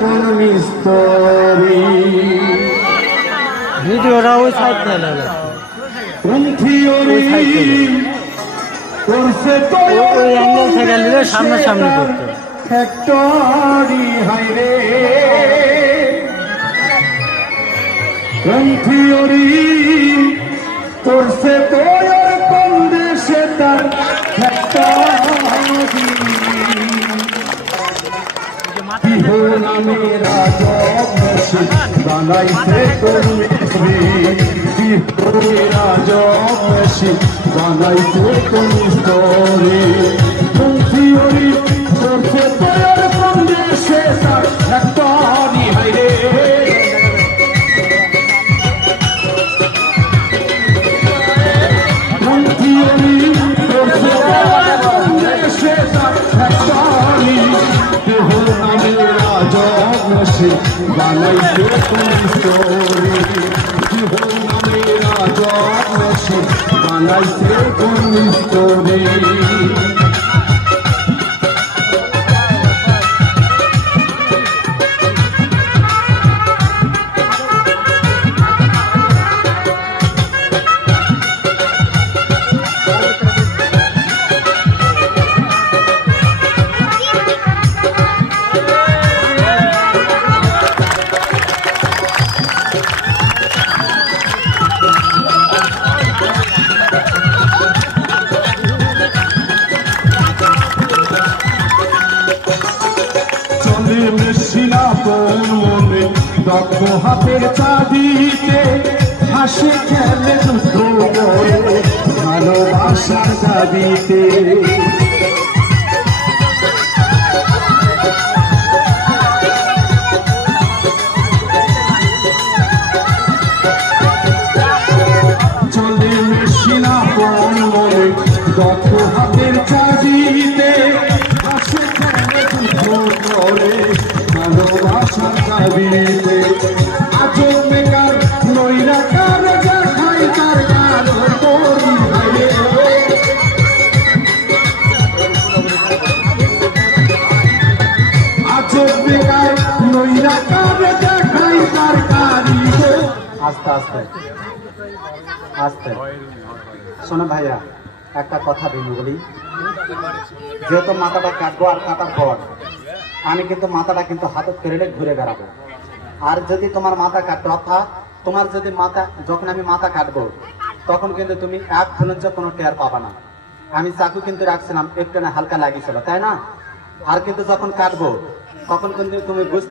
কোন মিস্তরি ভিডিওটা ওই সাইড থেকে কোন থিওরি করছে তো ওই অ্যাঙ্গেল থেকে নিলে সামনাসামনি করতে ফ্যাক্টরি হাইরে কোন থিওরি করছে তো কোন দেশে তার ফ্যাক্টরি নামে রাজব মসজিদ বানাইছে কোন মিস্ত্রি রাজব মসজিদ বানাইছে কোন মিস্ত্রি কোন থিওরি করছে তৈরি কোন দেশে তার ফ্যাক্টরি হাইরে কোন থিওরি করছে কোন দেশে তার ফ্যাক্টরি বানাইতে কোন স্টোরি জীবন নামে রাজব মসজিদ বানাইতে কোন স্টোরি মনে দক্ষ হাতের চাঁদিতে হাসি খেলে যুদ্ধ করে ভালোবাসার দাবিতে চলে মেশিনা কোন মনে দক্ষ হাতের চাঁদিতে হাসি খেলে যুদ্ধ করে ভালোবাসার দাবিতে আজব বেকার নইরা কার দেখাই তার কার করি হাইরে আজব বেকার নইরা কার দেখাই তার কারি আস্তে আস্তে আস্তে শোনো ভাইয়া, একটা কথা বিনু বলি, যেহেতু মাথাটা কাটবো আর কাটার পর আমি কিন্তু মাথাটা কিন্তু হাতে কেড়ে ঘুরে বেড়াবো। আর যদি তোমার মাথা কাটতে অর্থাৎ তোমার যদি মাথা যখন আমি মাথা কাটবো তখন কিন্তু তুমি এক ফলঞ্চ কোনো টের পাবা না। আমি চাকু কিন্তু রাখছিলাম একটু না হালকা লাগিয়েছিল, তাই না? আর কিন্তু যখন কাটবো তখন কিন্তু তুমি বুঝতে